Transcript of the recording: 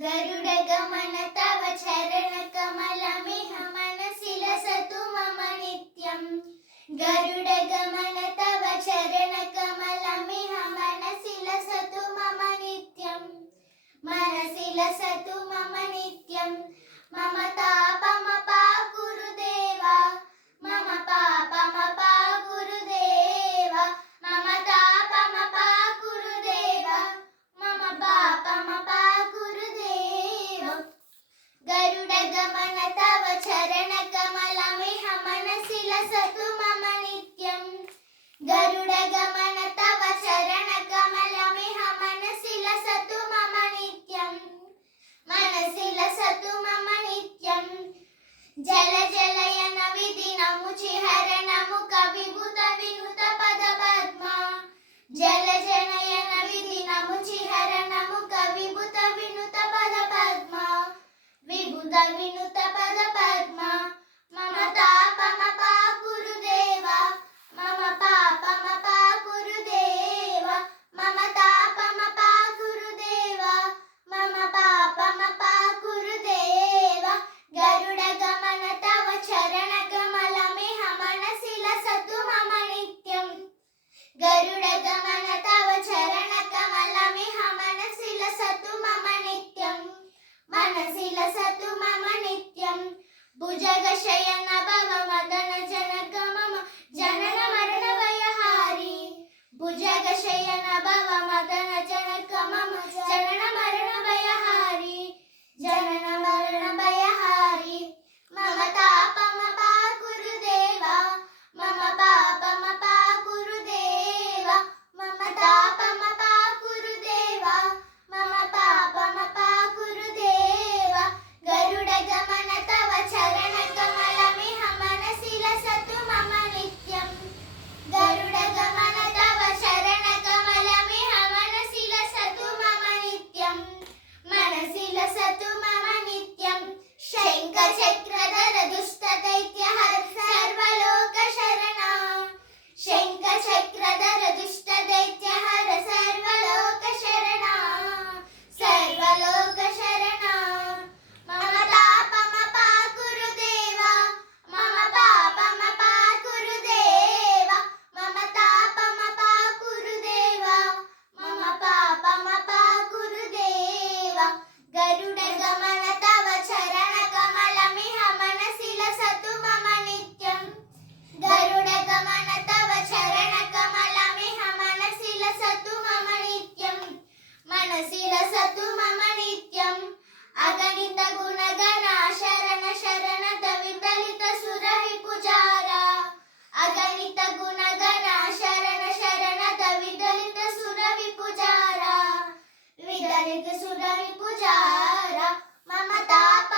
गरुडगमन तव चरणकमलमिह मनसि लसतु मम नित्यम् गरुडगमन तव चरणकमलमिह मनसि लसतु मम नित्यम् मनसि लसतु मम नित्यम् मम तापमपाकुरुदेवा मम पापमपाकुरुदेवा मम तापमपाकुरुदेवा मम पापमपाकुरुदेवा गरुडगमन तव चरणकमलमिह मनसि लसतु मम नित्यम् गरुडगमन तव चरणकमलमिह मनसि लसतु मम नित्यम् मनसि लसतु मम नित्यम् जल जलयन विधिनमुचिहरणमु कविभूत विनुत पद पद्मा जल जनयन विधिनमुचिहरणमु कविभूत विनुत पद पद्मा विभूत विनुत पद पद्मा मम तापमपाकुरुदेवा मम पापमपाकुरुदेवा मम तापमपाकुरुदेवा मम पापमपाकुरुदेवा गरुडगमन तव चरणकमलमिह मनसि लसतु मम नित्यम् गरुडगमन तव चरणकमलमिह मनसि लसतु मम नित्यम् मनसि लसतु मम नित्यम् भुजगशयन भव मदन जनक मम जनन मरण भयहारी भुजगशयन भव मदन जनक मम जनन मरण भयहारी जनन मरण भयहारी मम तापमपाकुरुदेवा मम पापमपाकुरुदेवा मम तापमपाकुरुदेवा मम पापमपाकुरुदेवा गरुडगमन तव चरणकमलमिह मनसि लसतु मम नित्यम् गरुडगमन तव चरणकमलमिह मनसि लसतु मम नित्यम् मनसि लसतु मम नित्यम् शङ्खचक्रधर दुष्टदैत्यहर सर्वलोकशरणा शङ्खचक्रधर दुष्टदैत्यहर सर्वलोकशरणा सर्वलोकशरणा मम तापमपाकुरुदेवा मम पापमपाकुरुदेवा मम तापमपाकुरुदेवा मम पापमपाकुरुदेवा गरुडगमन तव चरणकमलमिह मनसि लसतु मम नित्यम् गरुडगमन तव चरणकमलमिह मनसि लसतु मम नित्यम् मनसि लसतु मम नित्यम् अगणित गुणगण शरण शरणद विदलित सुररिपुजारा अगणित गुणगण शरण शरणद विदलित सुररिपुजारा विदलित सुररिपुजारा मम ताप